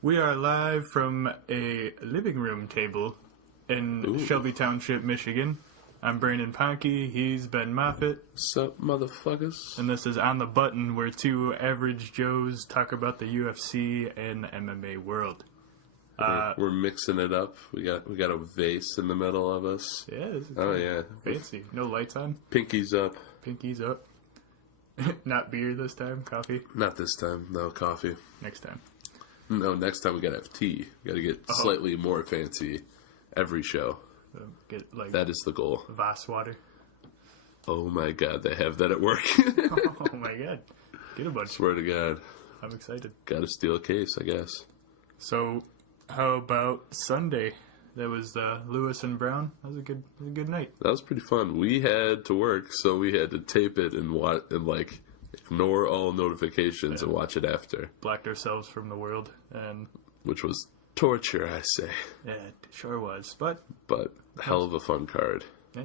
We are live from a living room table in Shelby Township, Michigan. I'm Brandon Ponke, he's Ben Moffitt. Sup, motherfuckers? And this is On the Button, where two average Joes talk about the UFC and the MMA world. We're mixing it up. We got a vase in the middle of us. Yeah, this is yeah. Fancy. No lights on. Pinky's up. Pinky's up. Not beer this time, coffee? Not this time. No, coffee. Next time. No, next time we gotta have tea. We gotta get slightly more fancy every show. Get like that is the goal. Voss water. Oh my god, they have that at work. Oh my god. Get a bunch. Swear to God. I'm excited. Gotta steal a case, I guess. So, how about Sunday? That was Lewis and Brown. That was a good night. That was pretty fun. We had to work, so we had to tape it and ignore all notifications and watch it after. Blacked ourselves from the world, and which was torture, I say. Yeah, it sure was. But hell of a fun card. Yeah.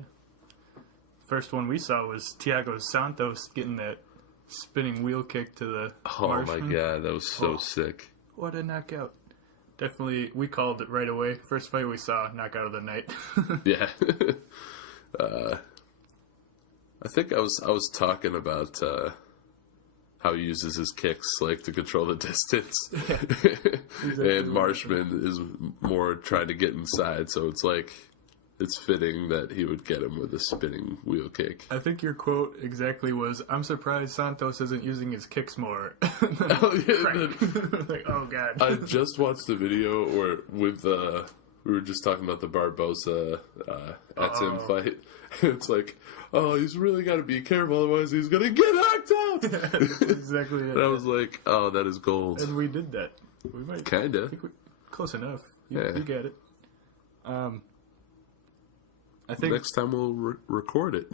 First one we saw was Thiago Santos getting that spinning wheel kick to the Martian. My god, that was so sick. What a knockout. Definitely, we called it right away. First fight we saw, knockout of the night. Yeah. I think I was talking about how he uses his kicks to control the distance. Yeah, exactly. And Marshman is more trying to get inside, so it's fitting that he would get him with a spinning wheel kick. I think your quote exactly was, "I'm surprised Santos isn't using his kicks more." Oh god. I just watched the video where we were just talking about the Barbosa Etzim fight. It's he's really got to be careful, otherwise he's going to get knocked out. Yeah, exactly it. And I was like, oh, that is gold. And we did that. We might kind of. Close enough. You get it. I think next time we'll record it.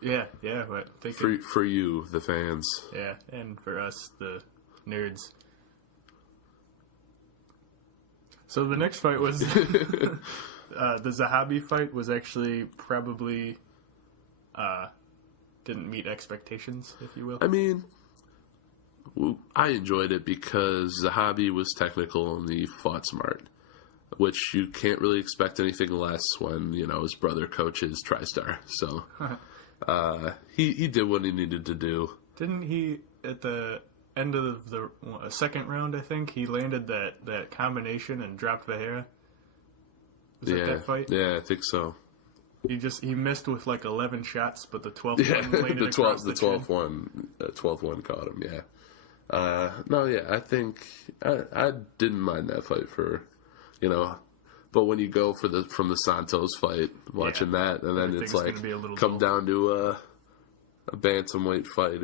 Yeah. But for you, the fans. Yeah, and for us, the nerds. So the next fight was the Zahabi fight was actually probably didn't meet expectations, if you will. I mean, I enjoyed it because Zahabi was technical and he fought smart, which you can't really expect anything less when his brother coaches TriStar. So he did what he needed to do. Didn't he at the end of the second round? I think he landed that combination and dropped Vieira. Was that that fight? Yeah, I think so. He missed with 11 shots, but the 12th one landed across the 12th one caught him. Yeah. I think I didn't mind that fight but when you go from the Santos fight, watching that, and then it's come down to a bantamweight fight,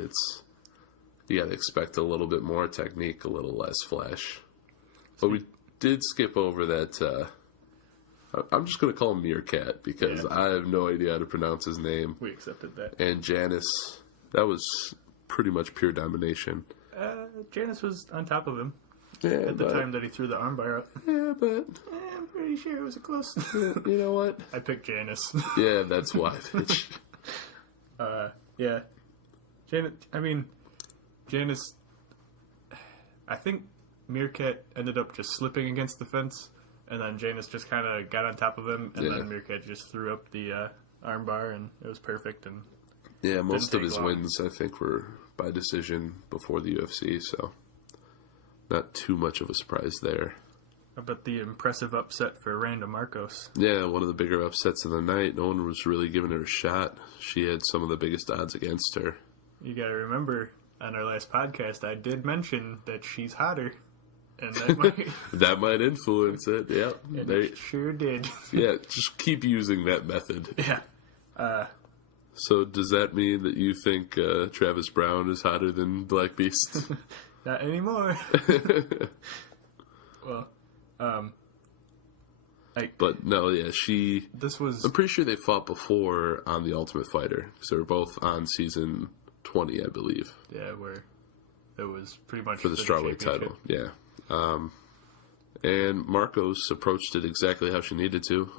you got to expect a little bit more technique, a little less flash. But we did skip over that. I'm just going to call him Meerkat because I have no idea how to pronounce his name. We accepted that. And Janice, that was pretty much pure domination. Janice was on top of him at the time that he threw the armbar up. Yeah, but I'm pretty sure it was a close. You know what? I picked Janice. Yeah, that's why, bitch. Yeah. Janice, I think Meerkat ended up just slipping against the fence. And then Janice just kind of got on top of him, and then Meerkat just threw up the armbar, and it was perfect. And yeah, most of his wins, I think, were by decision before the UFC, so not too much of a surprise there. But the impressive upset for Randa Marcos. Yeah, one of the bigger upsets of the night. No one was really giving her a shot. She had some of the biggest odds against her. You got to remember, on our last podcast, I did mention that she's hotter. And that might influence it, yeah. And it sure did. Yeah, just keep using that method. Yeah. So does that mean that you think Travis Brown is hotter than Black Beast? Not anymore. Well, but no, yeah, I'm pretty sure they fought before on The Ultimate Fighter, because they were both on season 20, I believe. Yeah, where it was pretty much for the strawweight title. Yeah. And Marcos approached it exactly how she needed to.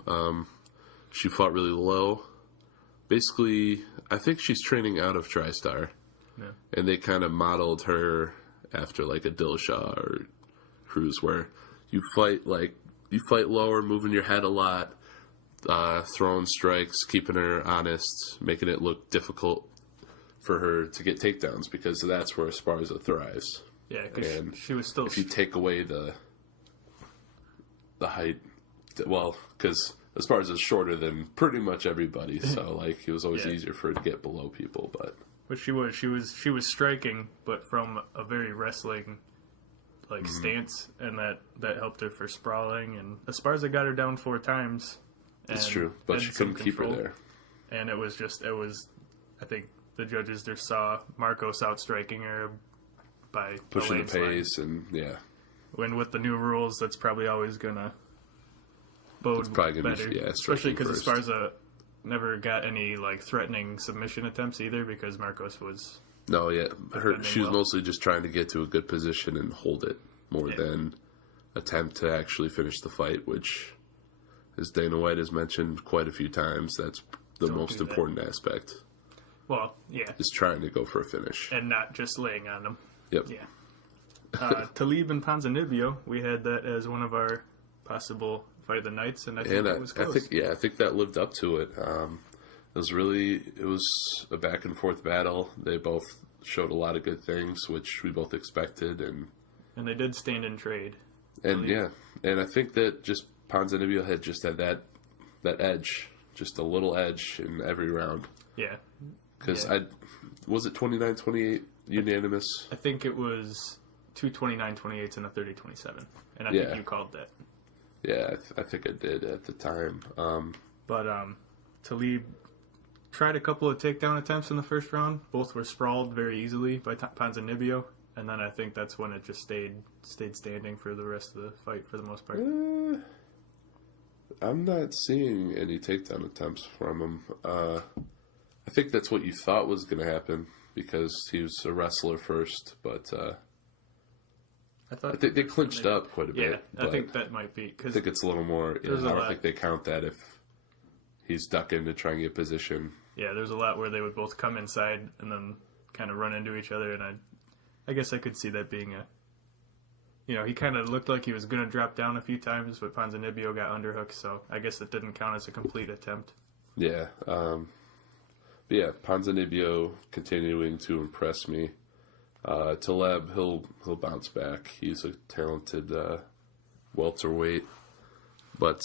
She fought really low. Basically, I think she's training out of TriStar. Yeah. And they kind of modeled her after a Dillashaw or Cruz, where you fight lower, moving your head a lot, throwing strikes, keeping her honest, making it look difficult for her to get takedowns, because that's where Esparza thrives. Yeah, because she was still... If you take away the height, well, because Esparza is shorter than pretty much everybody, so like it was always easier for her to get below people, but she was striking, but from a very wrestling stance, and that helped her for sprawling. And Esparza got her down 4 times. It's true, but she couldn't keep her there. And it was I think the judges just saw Marcos outstriking her by pushing the pace, and when with the new rules, that's probably always gonna bode better. Especially because Esparza never got any threatening submission attempts either, because Marcos was she was mostly just trying to get to a good position and hold it more than attempt to actually finish the fight, which, as Dana White has mentioned quite a few times, that's the most important aspect. Well, yeah, is trying to go for a finish and not just laying on them. Yep. Yeah. Talib and Ponzinibbio, we had that as one of our possible fight of the nights, and I think it was close. I think that lived up to it. It was a back and forth battle. They both showed a lot of good things, which we both expected, and they did stand in trade. And and I think that just Ponzinibbio had that edge, just a little edge in every round. Yeah. Because was it 29-28 unanimous? I think it was 2 29-28s and a 30-27, and I think you called that. Yeah, I think I did at the time. But Talib tried a couple of takedown attempts in the first round. Both were sprawled very easily by Ponzinibbio, and then I think that's when it just stayed standing for the rest of the fight for the most part. I'm not seeing any takedown attempts from him. I think that's what you thought was going to happen, because he was a wrestler first, but I think they clinched up quite a bit. Yeah, I think that might be. I think it's a little more... I don't think they count that if he's ducking to try and get position. Yeah, there's a lot where they would both come inside and then kind of run into each other, and I guess I could see that being he kind of looked like he was going to drop down a few times, but Ponzinibbio got underhooked, so I guess it didn't count as a complete attempt. Yeah, Ponzinibbio continuing to impress me. Taleb, he'll bounce back. He's a talented welterweight. But,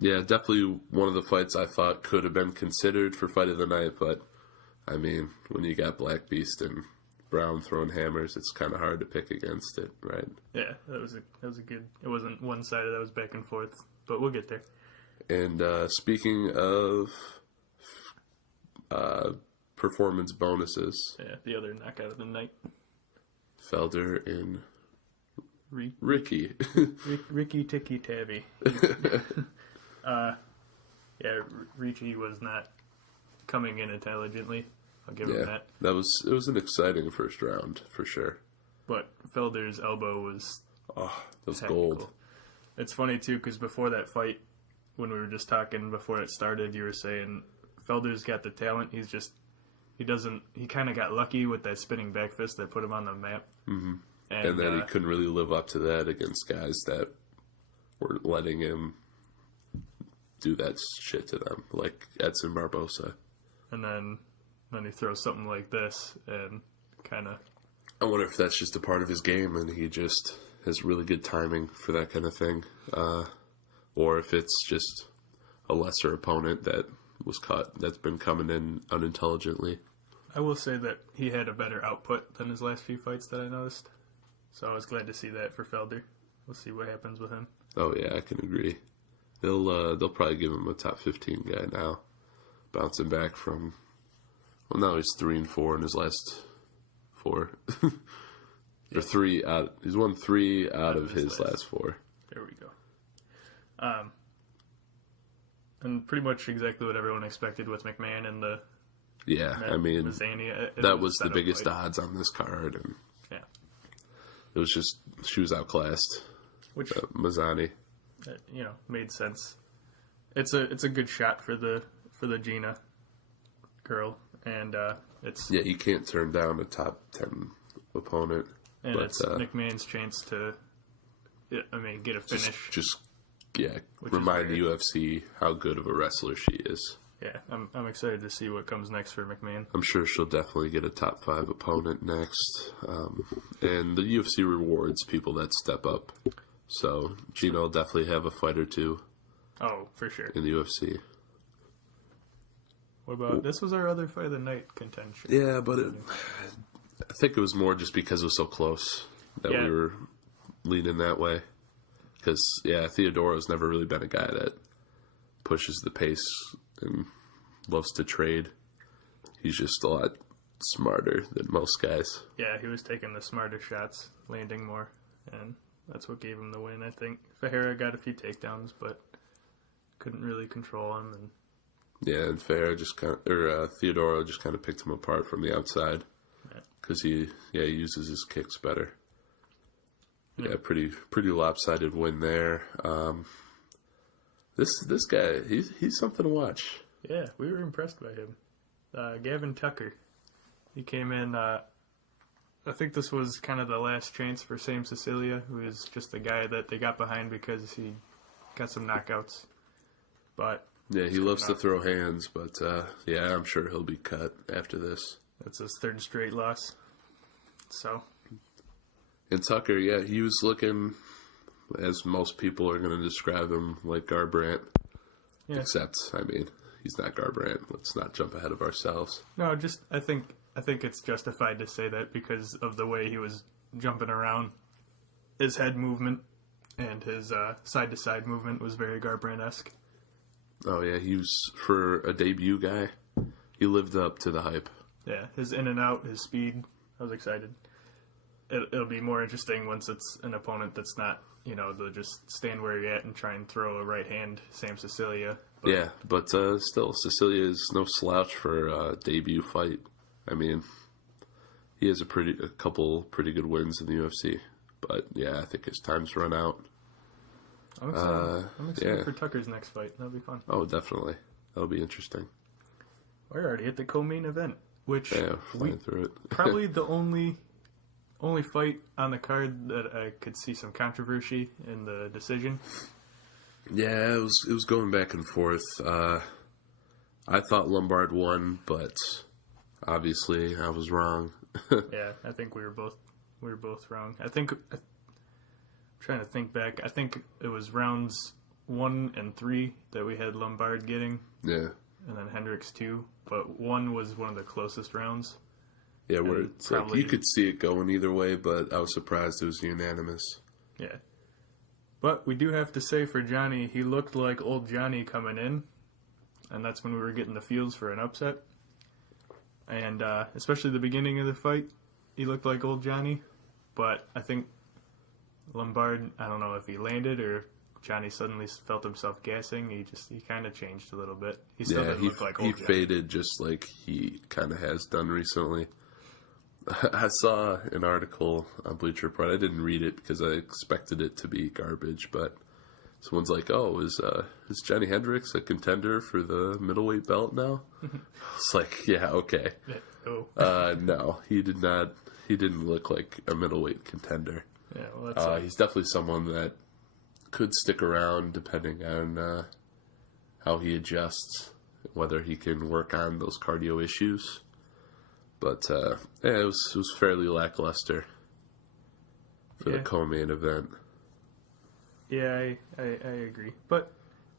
definitely one of the fights I thought could have been considered for fight of the night. But, I mean, when you got Black Beast and Brown throwing hammers, it's kind of hard to pick against it, right? Yeah, that was a good... It wasn't one-sided, that was back and forth. But we'll get there. And speaking of... performance bonuses. Yeah, the other knockout of the night. Felder and Ricky. Ricky Ticky Tabby. Ricci was not coming in intelligently. I'll give him that. It was an exciting first round for sure. But Felder's elbow was gold. It's funny too, because before that fight, when we were just talking before it started, you were saying Felder's got the talent. He kind of got lucky with that spinning back fist that put him on the map. Mm-hmm. And then he couldn't really live up to that against guys that were letting him do that shit to them, like Edson Barbosa. And then he throws something like this and kind of... I wonder if that's just a part of his game and he just has really good timing for that kind of thing. Or if it's just a lesser opponent that was caught, that's been coming in unintelligently. I will say that he had a better output than his last few fights that I noticed. So I was glad to see that for Felder. We'll see what happens with him. Oh yeah, I can agree. They'll probably give him a top 15 guy now. Bouncing back from, well, now he's 3-4 in his last 4. Or 3 out. He's won 3 out of his last 4. There we go. And pretty much exactly what everyone expected with McMahon and the... Yeah, I mean, that was the biggest odds on this card. And it was just, she was outclassed. Which... Mazzani. Made sense. It's a good shot for the Gina girl, and it's... Yeah, you can't turn down a top 10 opponent. And it's McMahon's chance to... get a finish. Just remind the UFC how good of a wrestler she is. Yeah, I'm excited to see what comes next for McMahon. I'm sure she'll definitely get a top 5 opponent next. And the UFC rewards people that step up. So Gina will definitely have a fight or two. Oh, for sure. In the UFC. What about, this was our other fight of the night contention. Yeah, but I think it was more just because it was so close that we were leaning that way. Because, Theodoro's never really been a guy that pushes the pace and loves to trade. He's just a lot smarter than most guys. Yeah, he was taking the smarter shots, landing more, and that's what gave him the win, I think. Ferreira got a few takedowns, but couldn't really control him. And Ferreira Theodoro just kind of picked him apart from the outside because he uses his kicks better. Yeah, pretty lopsided win there. This guy, he's something to watch. Yeah, we were impressed by him. Gavin Tucker. He came in, I think this was kind of the last chance for Sam Cecilia, who is just the guy that they got behind because he got some knockouts. But yeah, he loves to throw hands, but I'm sure he'll be cut after this. That's his 3rd straight loss. So. And Tucker, he was looking, as most people are going to describe him, like Garbrandt. Yeah. Except, he's not Garbrandt. Let's not jump ahead of ourselves. No, I think it's justified to say that because of the way he was jumping around. His head movement and his side-to-side movement was very Garbrandt-esque. Oh, yeah, he was, for a debut guy, he lived up to the hype. Yeah, his in and out, his speed, I was excited. It'll be more interesting once it's an opponent that's not, they'll just stand where you're at and try and throw a right hand, Sam Cecilia. But still, Cecilia is no slouch for a debut fight. He has a couple pretty good wins in the UFC. But, I think his time's run out. I'm excited for Tucker's next fight. That'll be fun. Oh, definitely. That'll be interesting. We're already at the co-main event, which flying through it. Probably the only fight on the card that I could see some controversy in the decision. Yeah, it was going back and forth. I thought Lombard won, but obviously I was wrong. Yeah, I think we were both wrong. I'm trying to think back. I think it was rounds 1 and 3 that we had Lombard getting. Yeah. And then Hendricks 2, but 1 was one of the closest rounds. Yeah, where it's like you could see it going either way, but I was surprised it was unanimous. Yeah. But we do have to say for Johnny, he looked like old Johnny coming in, and that's when we were getting the feels for an upset. And especially the beginning of the fight, he looked like old Johnny. But I think Lombard, I don't know if he landed or if Johnny suddenly felt himself gassing. He kind of changed a little bit. He still didn't look like old Johnny. He faded just like he kind of has done recently. I saw an article on Bleacher Report. I didn't read it because I expected it to be garbage, but someone's like, "Oh, is Johnny Hendricks a contender for the middleweight belt now?" It's like, yeah, okay. No, he did not. He didn't look like a middleweight contender. Yeah, well, that's he's definitely someone that could stick around depending on how he adjusts, whether he can work on those cardio issues. But it was fairly lackluster for the co-main event. Yeah, I agree. But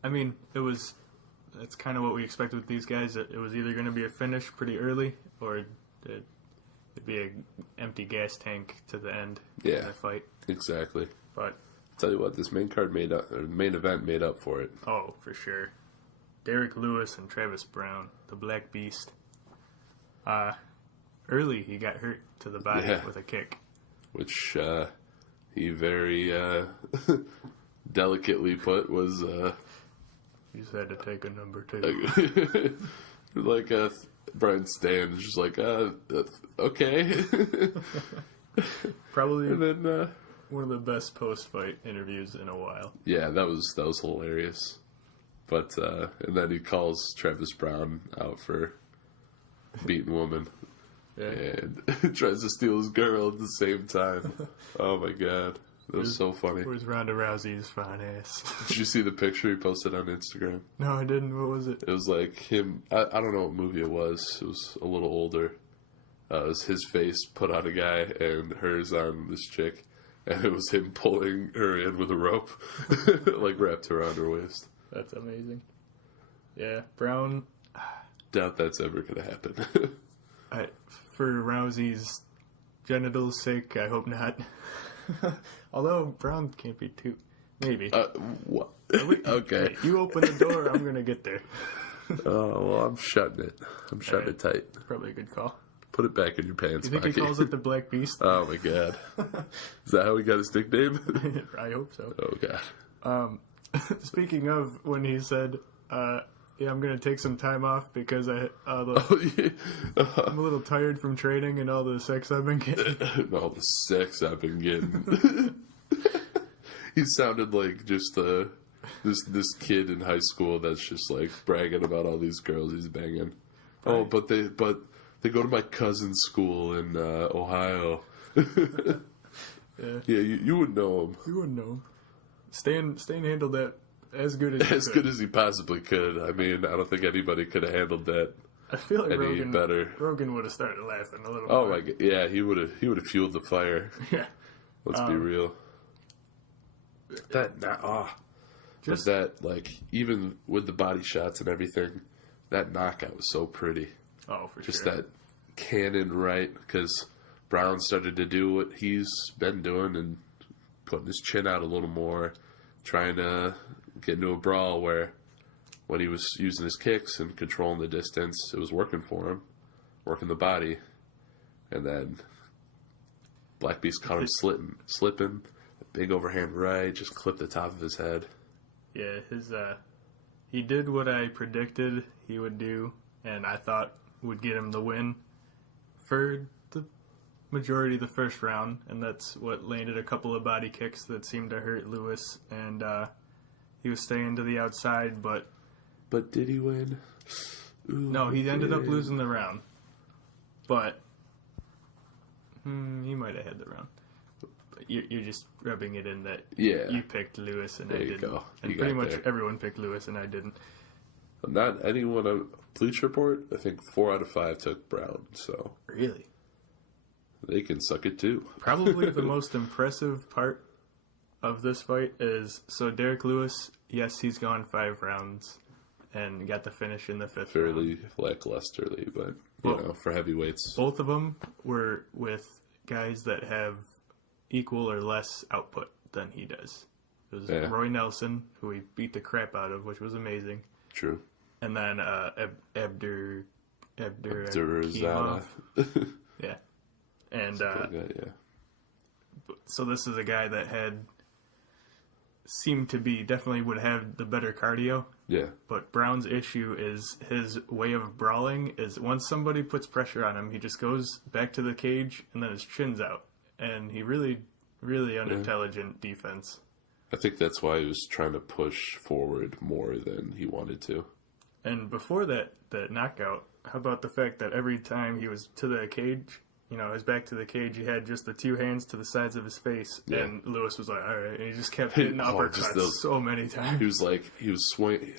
it's kind of what we expected with these guys. It was either going to be a finish pretty early, or it'd be an empty gas tank to the end of the fight. Exactly. But I'll tell you what, this main event made up for it. Oh, for sure. Derek Lewis and Travis Brown, the Black Beast. Early, he got hurt to the body with a kick. Which he very delicately put was... he just had to take a number 2. Like Brian Stan's just like, okay. Probably and then, one of the best post-fight interviews in a while. Yeah, that was hilarious. But, and then he calls Travis Brown out for beating woman. Yeah. And tries to steal his girl at the same time. Oh my god. It was so funny. Where's Ronda Rousey's fine ass? Did you see the picture he posted on Instagram? No, I didn't. What was it? It was like him. I don't know what movie it was. It was a little older. It was his face put on a guy and hers on this chick. And it was him pulling her in with a rope, like wrapped around her waist. That's amazing. Yeah, Brown. Doubt that's ever going to happen. For Rousey's genitals' sake, I hope not. Although Brown can't be too. Maybe. What? Okay. Wait, you open the door, I'm going to get there. Oh, well, I'm shutting it. I'm shutting it tight. Probably a good call. Put it back in your pants, You think Ponke. he calls it the Black Beast? Oh, my God. Is that how he got his nickname? I hope so. Oh, God. Speaking of when he said, yeah, I'm going to take some time off because I'm a little tired from training and all the sex I've been getting. All the sex I've been getting. He sounded like just this kid in high school that's just like bragging about all these girls he's banging. Right. Oh, but they go to my cousin's school in Ohio. Yeah, you wouldn't know him. You wouldn't know him. Stan handled that as good as good as he possibly could. I mean, I don't think anybody could have handled that. I feel like better. Rogan would have started laughing a little. Oh my God! Yeah, he would have fueled the fire. Yeah. Let's be real. Just that, like, even with the body shots and everything, that knockout was so pretty. Oh, for just sure. That cannon right, because Brown started to do what he's been doing and putting his chin out a little more, trying to get into a brawl where when he was using his kicks and controlling the distance, it was working for him, working the body, and then Black Beast caught him slipping, a big overhand right, just clipped the top of his head. Yeah, he did what I predicted he would do, and I thought would get him the win for the majority of the first round, and that's what landed a couple of body kicks that seemed to hurt Lewis, and he was staying to the outside, but did he win? Ooh, no, he ended up losing the round, but he might have had the round. You're just rubbing it in that you picked Lewis and I didn't. Go. And pretty much everyone picked Lewis and I didn't. Not anyone on Bleach Report. I think 4 out of 5 took Brown. So really, they can suck it too. Probably the most impressive part of this fight is Derek Lewis. Yes, he's gone 5 rounds and got the finish in the 5th. Fairly lacklusterly, but for heavyweights, both of them were with guys that have equal or less output than he does. It was Roy Nelson, who he beat the crap out of, which was amazing. True. And then Abdur Zada. Yeah. And that, so this is a guy that seemed to be definitely would have the better cardio. Yeah. But Brown's issue is his way of brawling is once somebody puts pressure on him, he just goes back to the cage and then his chin's out. And he really unintelligent defense. I think that's why he was trying to push forward more than he wanted to. And before that knockout, how about the fact that every time he was to the cage, his back to the cage, he had just the 2 hands to the sides of his face, and Lewis was like, all right, and he just kept hitting uppercuts so many times. He was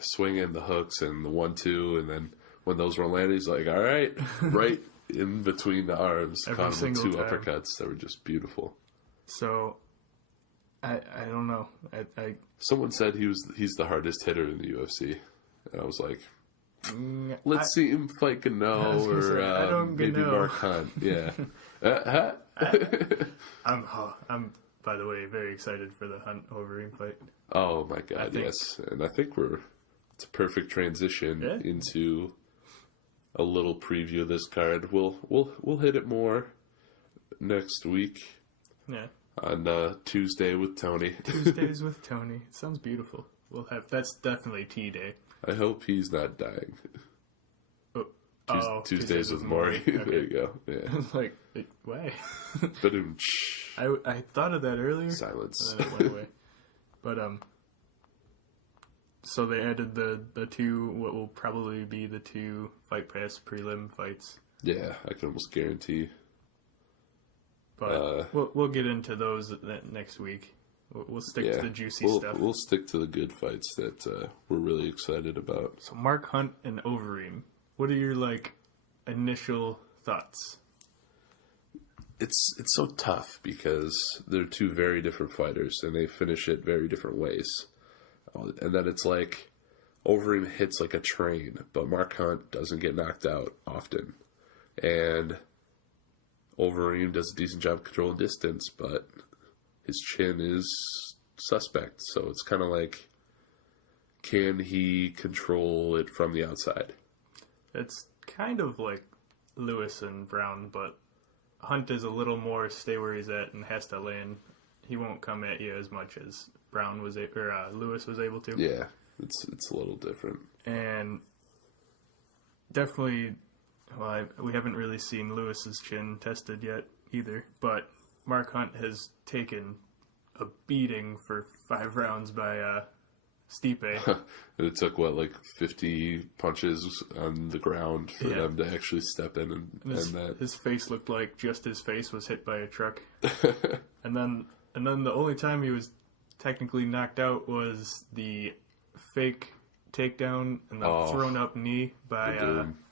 swinging the hooks and the 1-2, and then when those were landing, he's like, all right, right in between the arms, caught him with 2 uppercuts that were just beautiful. So, I don't know. Someone said he's the hardest hitter in the UFC, and I was like, let's see him fight Gano or maybe Mark Hunt. Yeah. I'm by the way very excited for the Hunt Overeem fight. Oh my God, yes, and I think it's a perfect transition into a little preview of this card. We'll hit it more next week. Yeah. On Tuesday with Tony. Tuesdays with Tony. It sounds beautiful. That's definitely tea day. I hope he's not dying. Tuesdays with Maury. Okay. There you go. Yeah. I was like, why? I thought of that earlier. Silence. And then it went away. But so they added the 2 what will probably be the 2 Fight Pass prelim fights. Yeah, I can almost guarantee. But we'll get into those next week. We'll stick to the juicy stuff. We'll stick to the good fights that we're really excited about. So Mark Hunt and Overeem, what are your initial thoughts? It's so tough because they're two very different fighters and they finish it very different ways. And then it's like Overeem hits like a train, but Mark Hunt doesn't get knocked out often. And Overeem does a decent job controlling distance, but his chin is suspect. So it's kind of like, can he control it from the outside? It's kind of like Lewis and Brown, but Hunt is a little more stay where he's at and has to land. He won't come at you as much as Lewis was able to. Yeah, it's a little different. And definitely, we haven't really seen Lewis's chin tested yet either, but Mark Hunt has taken a beating for 5 rounds by Stipe. And it took, 50 punches on the ground for them to actually step in and that. His face looked like just his face was hit by a truck. and then the only time he was technically knocked out was the fake takedown and the thrown up knee by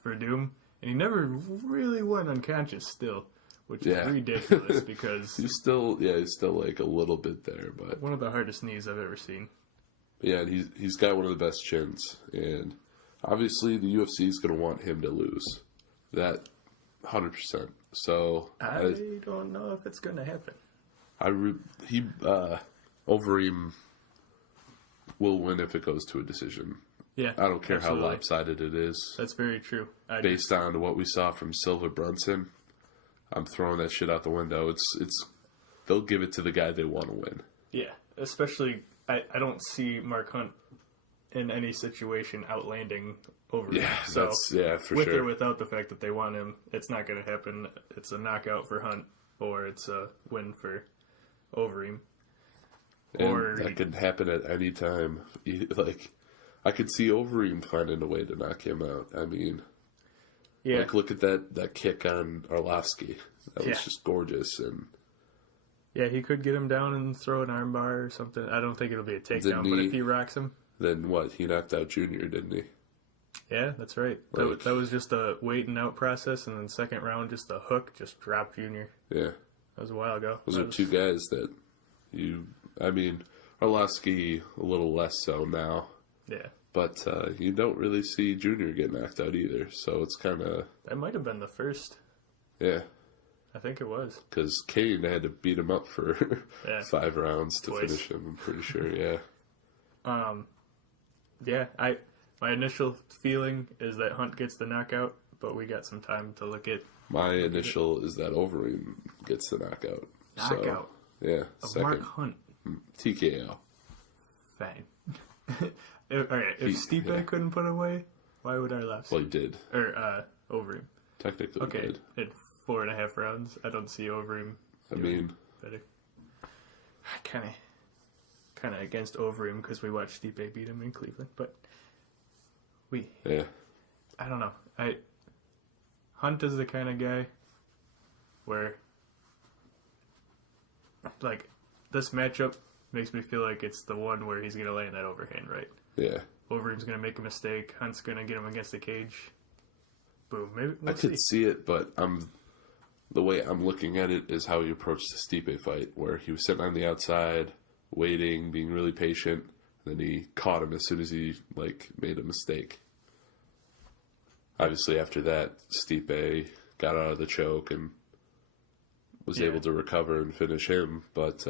Verdum. And he never really went unconscious still, which is ridiculous because he's still like a little bit there, but one of the hardest knees I've ever seen. Yeah, and he's got one of the best chins, and obviously the UFC is going to want him to lose. That 100%. So I don't know if it's going to happen. Overeem will win if it goes to a decision. Yeah, I don't care absolutely. how lopsided it is. That's very true. Based on what we saw from Silva Brunson, I'm throwing that shit out the window. It's they'll give it to the guy they want to win. Yeah, especially I don't see Mark Hunt in any situation outlanding Overeem. Yeah, so for with sure. or without the fact that they want him, it's not going to happen. It's a knockout for Hunt, or it's a win for Overeem. And that could happen at any time. I could see Overeem finding a way to knock him out. I mean, look at that kick on Arlovsky. That was just gorgeous. And yeah, he could get him down and throw an armbar or something. I don't think it'll be a takedown, but if he rocks him, then what? He knocked out Junior, didn't he? Yeah, that's right. That was just a wait and out process, and then second round, just a hook, just dropped Junior. Yeah, that was a while ago. Those are two guys that Arlovsky a little less so now. Yeah. But you don't really see Junior get knocked out either, so it's kind of... That might have been the first. Yeah. I think it was. Because Kane had to beat him up for 5 rounds to finish him, I'm pretty sure, yeah. My initial feeling is that Hunt gets the knockout, but we got some time to look at... My initial is that Overeem gets the knockout. Knockout? So, yeah, of Mark Hunt. TKO. Fine. Alright, if Stipe couldn't put away, why would Arlovsky? Well, he did. Or Overeem. Technically, he did. In 4.5 rounds, I don't see Overeem better. Kind of against Overeem because we watched Stipe beat him in Cleveland, but I don't know. Hunt is the kind of guy where this matchup makes me feel like it's the one where he's going to land that overhand right. Yeah. Overeem's going to make a mistake. Hunt's going to get him against the cage. Boom. Maybe I could see it, but the way I'm looking at it is how he approached the Stipe fight, where he was sitting on the outside, waiting, being really patient, and then he caught him as soon as he made a mistake. Obviously, after that, Stipe got out of the choke and was able to recover and finish him, but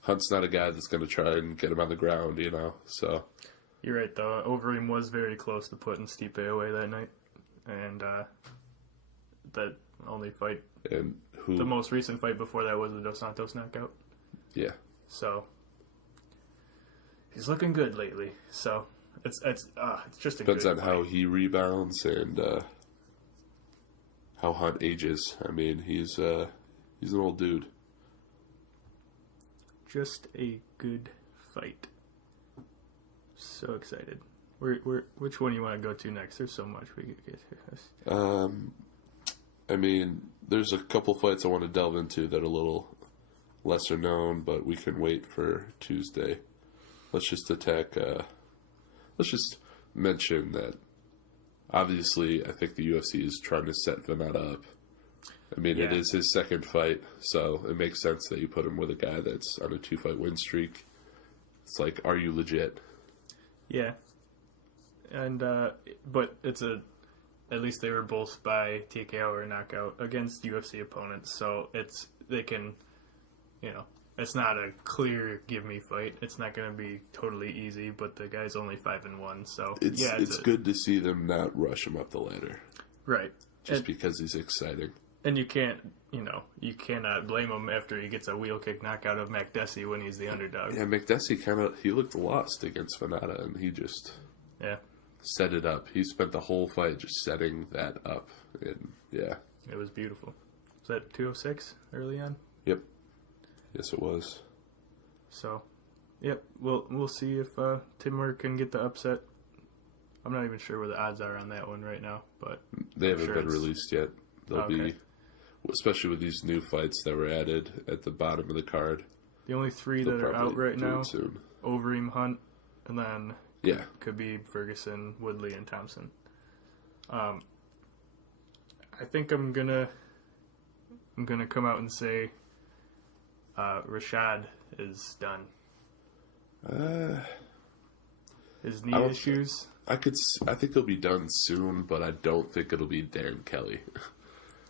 Hunt's not a guy that's going to try and get him on the ground, so... You're right, though. Overeem was very close to putting Stipe away that night, and that only fight... And the most recent fight before that was the Dos Santos knockout. Yeah. So, he's looking good lately, so... It's just a depends good on fight. how he rebounds and how Hunt ages. I mean, he's an old dude. Just a good fight. So excited. Which one do you want to go to next? There's so much we could get to. I mean, there's a couple fights I want to delve into that are a little lesser known, but we can wait for Tuesday. Let's just let's just mention that, obviously, I think the UFC is trying to set Venata up. I mean, It is his second fight, so it makes sense that you put him with a guy that's on a 2-fight win streak. It's like, are you legit? Yeah. And, but at least they were both by TKO or knockout against UFC opponents, so they can, it's not a clear give me fight. It's not going to be totally easy, but the guy's only 5-1, so it's good to see them not rush him up the ladder. Right. Just because he's exciting. And you cannot blame him after he gets a wheel kick knockout of Makdessi when he's the underdog. Yeah, Makdessi he looked lost against Venata, and he just set it up. He spent the whole fight just setting that up, and it was beautiful. Was that 206 early on? Yep. Yes, it was. So, yep. We'll see if Timur can get the upset. I'm not even sure where the odds are on that one right now, but they haven't been released yet. They'll be, especially with these new fights that were added at the bottom of the card. The only three that are out right now: Overeem, Hunt, and then Khabib, Ferguson, Woodley, and Thompson. I think I'm gonna come out and say Rashad is done. His knee issues. I think he'll be done soon, but I don't think it'll be Dan Kelly.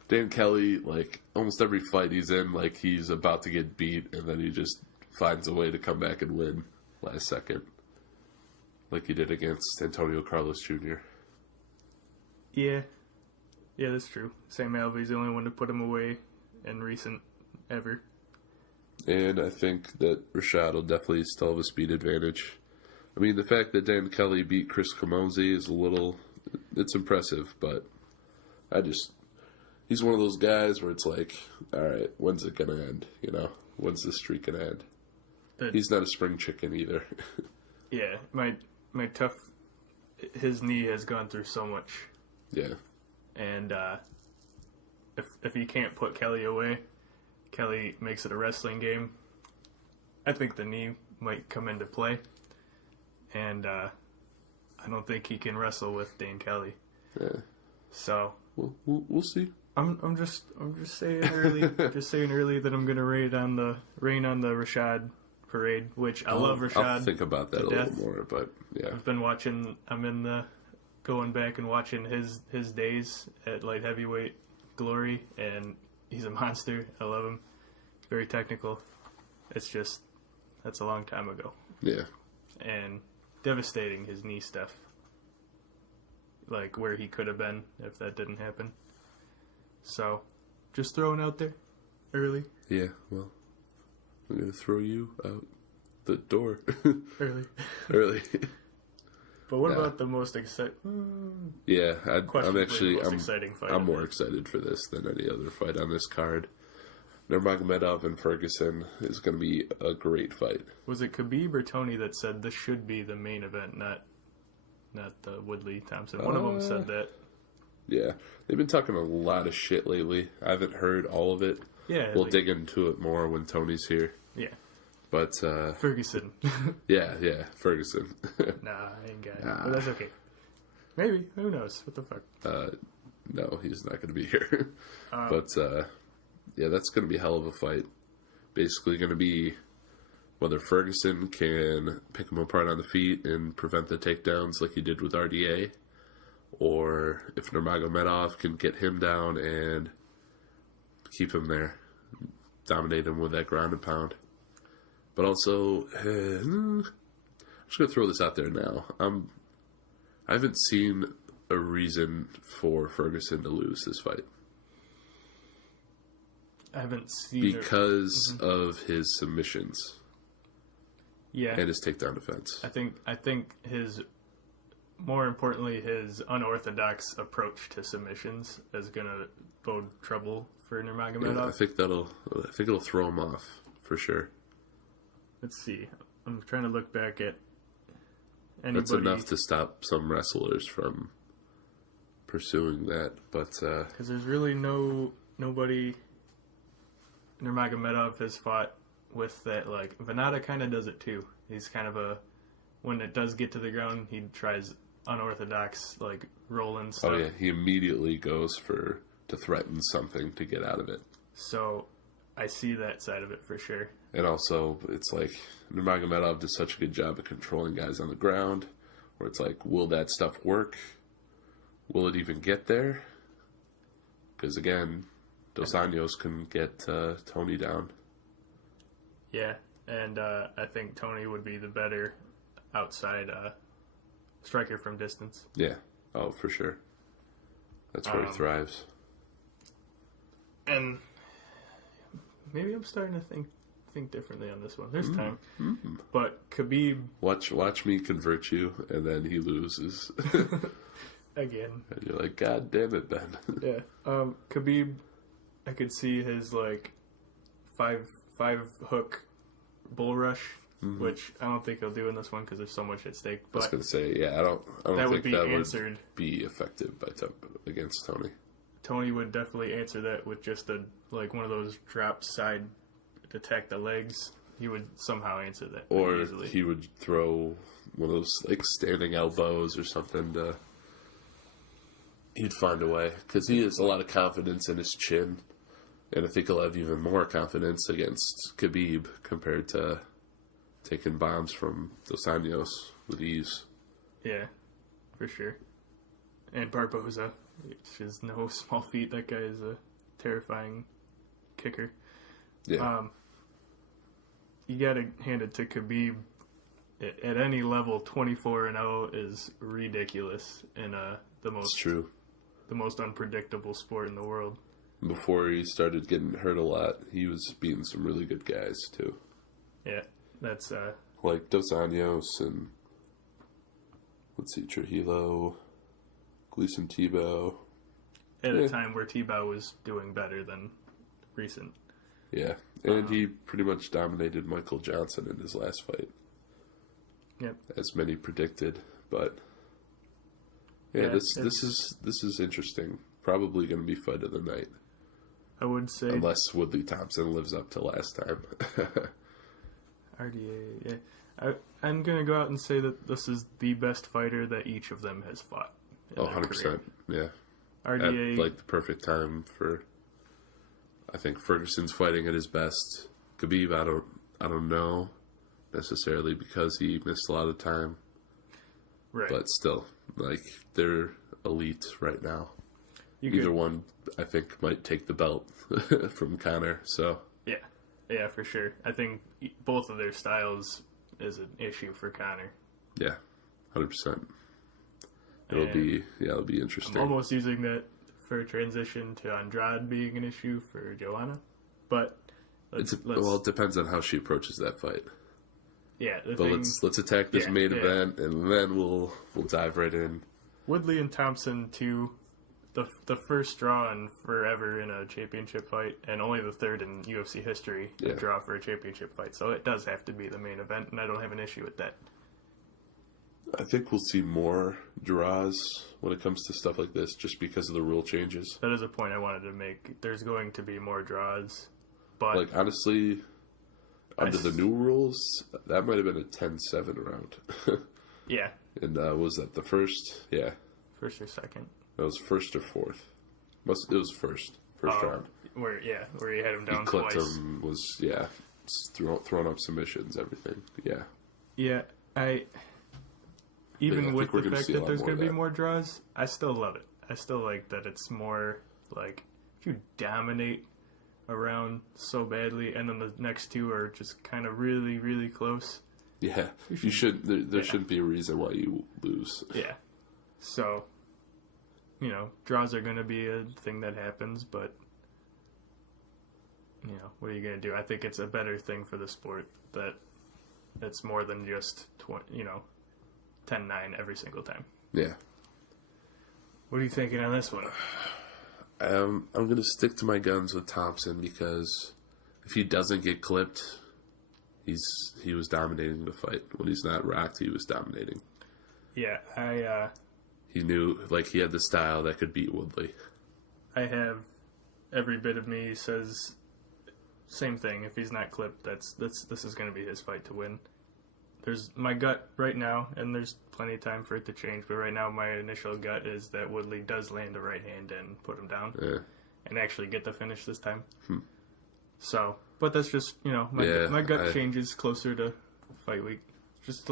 Dan Kelly, like, almost every fight he's in, like, he's about to get beat, and then he just finds a way to come back and win last second. Like he did against Antonio Carlos Jr. Yeah, that's true. Sam Alvey's the only one to put him away in recent ever. And I think that Rashad will definitely still have a speed advantage. I mean, the fact that Dan Kelly beat Chris Camozzi is it's impressive, but he's one of those guys where it's like, all right, when's it going to end? When's the streak going to end? He's not a spring chicken either. Yeah, my his knee has gone through so much. Yeah. And if you can't put Kelly away, Kelly makes it a wrestling game. I think the knee might come into play. And I don't think he can wrestle with Dan Kelly. Yeah. So we'll see. I'm just saying early, that I'm gonna rain on the Rashad parade, which I love Rashad. I'll think about that a little more, but yeah. Going back and watching his days at light heavyweight glory, and he's a monster. I love him. Very technical. It's just, that's a long time ago. Yeah. And devastating, his knee stuff. Like where he could have been if that didn't happen. So, just throwing out there early. Yeah, well, I'm going to throw you out the door. Early. But what about the most exciting? Yeah, I'm exciting fight. I'm more excited for this than any other fight on this card. Nurmagomedov and Ferguson is going to be a great fight. Was it Khabib or Tony that said this should be the main event, not the Woodley Thompson? One of them said that. Yeah, they've been talking a lot of shit lately. I haven't heard all of it. Yeah, we'll dig into it more when Tony's here. Yeah. But Ferguson. yeah, Ferguson. Nah, I ain't got it. But that's okay. Maybe. Who knows? What the fuck? No, he's not going to be here. But yeah, that's going to be a hell of a fight. Basically going to be whether Ferguson can pick him apart on the feet and prevent the takedowns like he did with RDA, or if Nurmagomedov can get him down and keep him there, dominate him with that ground and pound. But also, I'm just going to throw this out there now. I haven't seen a reason for Ferguson to lose this fight. I haven't seen because of his submissions. Yeah. And his takedown defense. I think more importantly, his unorthodox approach to submissions is going to bode trouble for Nurmagomedov. Yeah, I think it'll throw him off for sure. Let's see. I'm trying to look back at anybody. That's enough to stop some wrestlers from pursuing that, but because there's really nobody Nurmagomedov has fought with that, like, Venata kind of does it too. He's kind of when it does get to the ground, he tries unorthodox, like, rolling stuff. Oh, yeah, he immediately goes to threaten something to get out of it. So, I see that side of it for sure. And also, it's like, Nurmagomedov does such a good job of controlling guys on the ground, where it's like, will that stuff work? Will it even get there? Because, again, Dos Anjos can get Tony down. Yeah, and I think Tony would be the better outside striker from distance. Yeah, oh, for sure. That's where he thrives. And maybe I'm starting to think differently on this one. There's time. Mm-hmm. But Khabib... Watch me convert you, and then he loses. Again. And you're like, God damn it, Ben. Yeah. Khabib, I could see his, like, five hook bull rush, which I don't think he'll do in this one because there's so much at stake. But I was going to say, yeah, I don't think that would be effective against Tony. Tony would definitely answer that with just one of those drop side to attack the legs. He would somehow answer that. Or easily. He would throw one of those like standing elbows or something to. He'd find a way because he has a lot of confidence in his chin, and I think he'll have even more confidence against Khabib compared to taking bombs from Dos Anjos with ease. Yeah, for sure. And Barboza. Which is no small feat. That guy is a terrifying kicker. Yeah. You gotta hand it to Khabib. At any level, 24-0 is ridiculous in the most unpredictable sport in the world. Before he started getting hurt a lot, he was beating some really good guys too. Yeah, that's like Dos Anjos and Trujillo. Gleason Tebow. At a time where Tebow was doing better than recent. Yeah, and he pretty much dominated Michael Johnson in his last fight. Yep. As many predicted, but this is interesting. Probably going to be fight of the night. I would say, unless Woodley Thompson lives up to last time. RDA. Yeah, I'm going to go out and say that this is the best fighter that each of them has fought. 100%. Yeah. RDA. At, like, the perfect time for. I think Ferguson's fighting at his best. Khabib, I don't know necessarily because he missed a lot of time. Right. But still, like, they're elite right now. Either one, I think, might take the belt from Conor. So. Yeah, for sure. I think both of their styles is an issue for Conor. Yeah, 100%. It'll be interesting. I'm almost using that for a transition to Andrade being an issue for Joanna, but it depends on how she approaches that fight. Yeah, let's attack this main event, and then we'll dive right in. Woodley and Thompson too, the first draw in forever in a championship fight, and only the third in UFC history to draw for a championship fight. So it does have to be the main event, and I don't have an issue with that. I think we'll see more draws when it comes to stuff like this just because of the rule changes. That is a point I wanted to make. There's going to be more draws. But like, honestly, under the new rules, that might have been a 10-7 round. Yeah. And was that the first? Yeah. First or second? That was first or fourth. It was first round. Where he had him down he clipped twice. Him, was, throwing up submissions, everything. Yeah. Yeah, Even with the fact that there's going to be more draws, I still love it. I still like that it's more like if you dominate a round so badly and then the next two are just kind of really, really close. Yeah. You should. There shouldn't be a reason why you lose. Yeah. So, draws are going to be a thing that happens, but, what are you going to do? I think it's a better thing for the sport that it's more than just, 10-9 every single time. Yeah. What are you thinking on this one? I'm going to stick to my guns with Thompson because if he doesn't get clipped, he was dominating the fight. When he's not rocked, he was dominating. Yeah, he knew, he had the style that could beat Woodley. I have every bit of me says same thing. If he's not clipped, this is going to be his fight to win. There's my gut right now, and there's plenty of time for it to change, but right now my initial gut is that Woodley does land a right hand and put him down and actually get the finish this time. So, but that's just, my gut changes closer to fight week.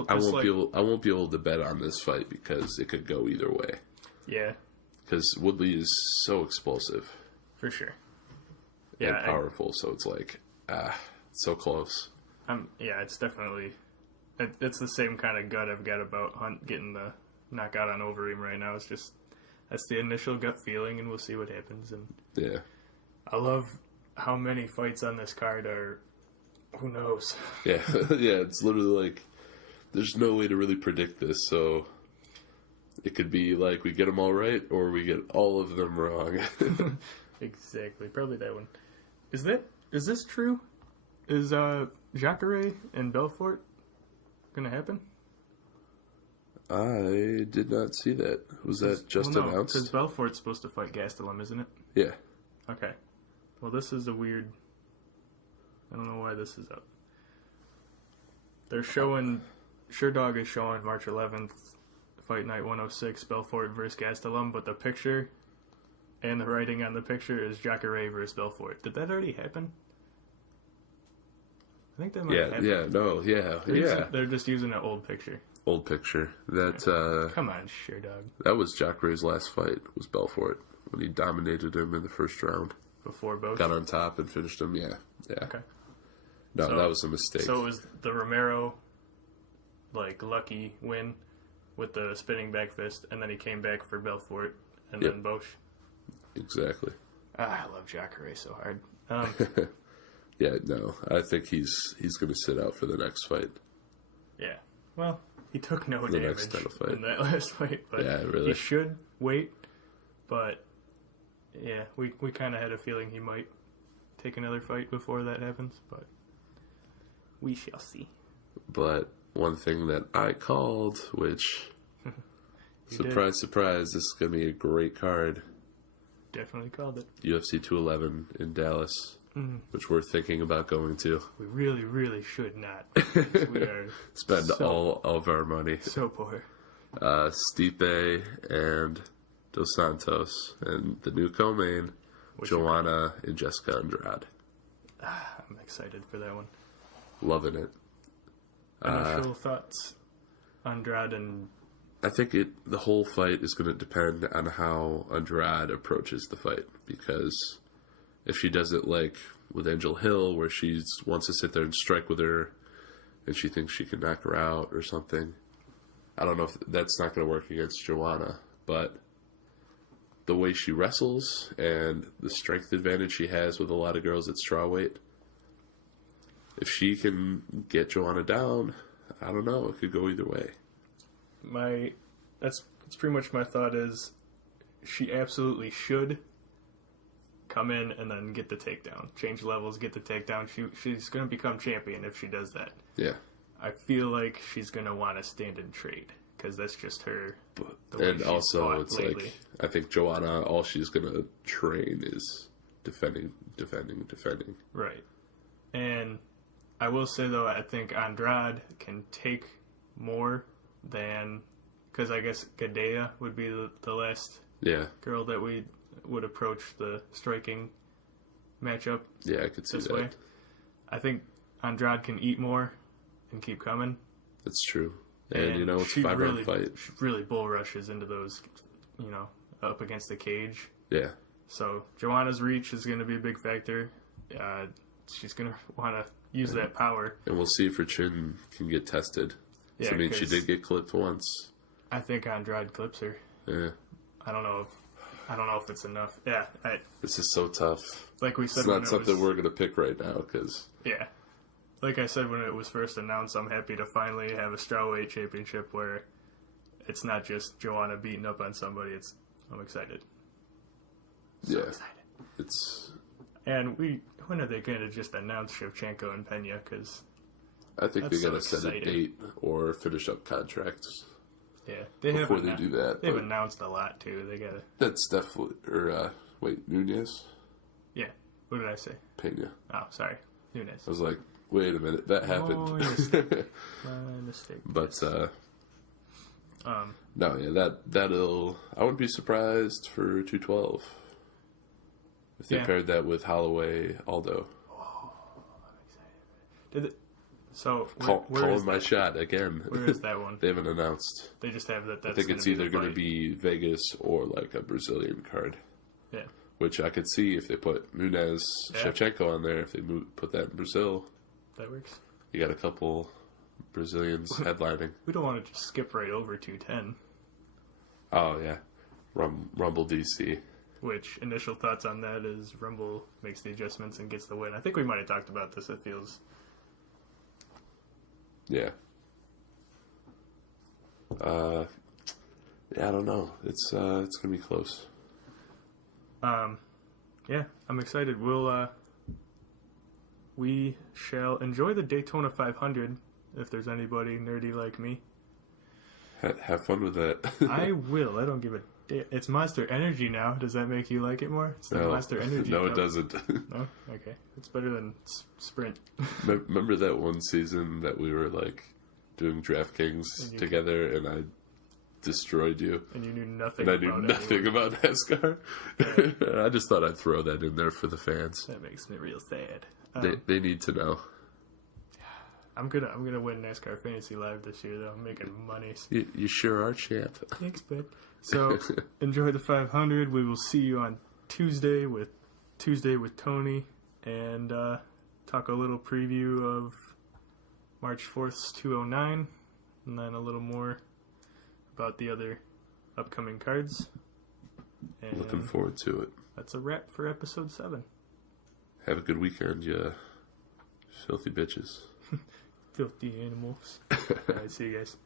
I won't be able to bet on this fight because it could go either way. Yeah. Because Woodley is so explosive. For sure. And powerful, so it's like, so close. It's definitely... It's the same kind of gut I've got about Hunt getting the knockout on Overeem right now. It's just, that's the initial gut feeling, and we'll see what happens. And yeah. I love how many fights on this card are, who knows? Yeah, yeah, it's literally like, there's no way to really predict this, so it could be like we get them all right, or we get all of them wrong. Exactly, probably that one. Is this true? Is Jacare and Belfort going to happen? I did not see that. Was that just announced? Because Belfort's supposed to fight Gastelum, isn't it? Yeah. Okay. Well, this is a weird... I don't know why this is up. They're showing... Sherdog is showing March 11th, Fight Night 106, Belfort versus Gastelum, but the picture and the writing on the picture is Jacare versus Belfort. Did that already happen? I think that might have happened. They're just using an old picture. Old picture. That Come on, Sherdog. That was Jacare's last fight, was Belfort, when he dominated him in the first round. Before both? Got on top and finished him, yeah. Okay. No, that was a mistake. So it was the Romero, lucky win with the spinning back fist, and then he came back for Belfort, and then Bosch. Exactly. I love Jacare so hard. Yeah, no, I think he's going to sit out for the next fight. Yeah, well, he took no damage in that last fight, but he should wait. But yeah, we kind of had a feeling he might take another fight before that happens, but we shall see. But one thing that I called, which surprise, surprise, this is going to be a great card. Definitely called it. UFC 211 in Dallas. Which we're thinking about going to. We really, really should not. We are spend all of our money. So poor. Stipe and Dos Santos and the new co-main, Joanna and Jessica Andrade. I'm excited for that one. Loving it. Initial thoughts, Andrade and... I think the whole fight is going to depend on how Andrade approaches the fight, because if she does it like with Angel Hill, where she wants to sit there and strike with her, and she thinks she can knock her out or something, I don't know if that's not going to work against Joanna. But the way she wrestles and the strength advantage she has with a lot of girls at strawweight, if she can get Joanna down, I don't know. It could go either way. That's pretty much my thought is she absolutely should come in and then get the takedown. Change levels, get the takedown. She's going to become champion if she does that. Yeah. I feel like she's going to want to stand and trade because that's just her. And also, it's lately. I think Joanna, all she's going to train is defending. Right. And I will say, though, I think Andrade can take more than... Because I guess Gadea would be the last girl that we would approach the striking matchup. Yeah, I could see that. Way. I think Andrade can eat more and keep coming. That's true. And it's a 5-round fight. She really bull rushes into those, up against the cage. Yeah. So Joanna's reach is going to be a big factor. She's going to want to use that power. And we'll see if her chin can get tested. Yeah, so, she did get clipped once. I think Andrade clips her. Yeah. I don't know if it's enough. Yeah. This is so tough. Like we said, it's not something we're going to pick right now because... Yeah. Like I said when it was first announced, I'm happy to finally have a strawweight championship where it's not just Joanna beating up on somebody. I'm excited. So excited. And when are they going to just announce Shevchenko and Pena? Because I think they got to set a date or finish up contracts. Yeah, before they do that. They've announced a lot too. They got to. That's definitely Nunez. Yeah. What did I say? Pena. Oh, sorry. Nunes. I was like, wait a minute, that happened. My mistake. But no, yeah, that'll. I wouldn't be surprised for 212 if they paired that with Holloway Aldo. Oh, I'm excited. So calling my shot again. Where is that one? They haven't announced. They just have that. I think it's either going to be Vegas or like a Brazilian card. Yeah. Which I could see if they put Nunes, Shevchenko on there. If they put that in Brazil, that works. You got a couple Brazilians headlining. We don't want to just skip right over 210. Oh yeah, Rumble DC. Which initial thoughts on that is Rumble makes the adjustments and gets the win. I think we might have talked about this. It feels. Yeah. Yeah, I don't know. It's gonna be close. Yeah, I'm excited. We shall enjoy the Daytona 500 if there's anybody nerdy like me. Have fun with that. I will. I don't give a damn. It's Monster Energy now. Does that make you like it more? It's the Monster Energy. No, Cup. It doesn't. No? Okay. It's better than Sprint. Remember that one season that we were like doing DraftKings together and I destroyed you? And you knew nothing about NASCAR? Yeah. I just thought I'd throw that in there for the fans. That makes me real sad. They need to know. I'm gonna win NASCAR Fantasy Live this year, though. I'm making money. You sure are, champ. Thanks, bud. So enjoy the 500. We will see you on Tuesday with Tony, and talk a little preview of March 4th's 209, and then a little more about the other upcoming cards. And looking forward to it. That's a wrap for episode 7. Have a good weekend, you filthy bitches. Filthy animals. All right, see you guys.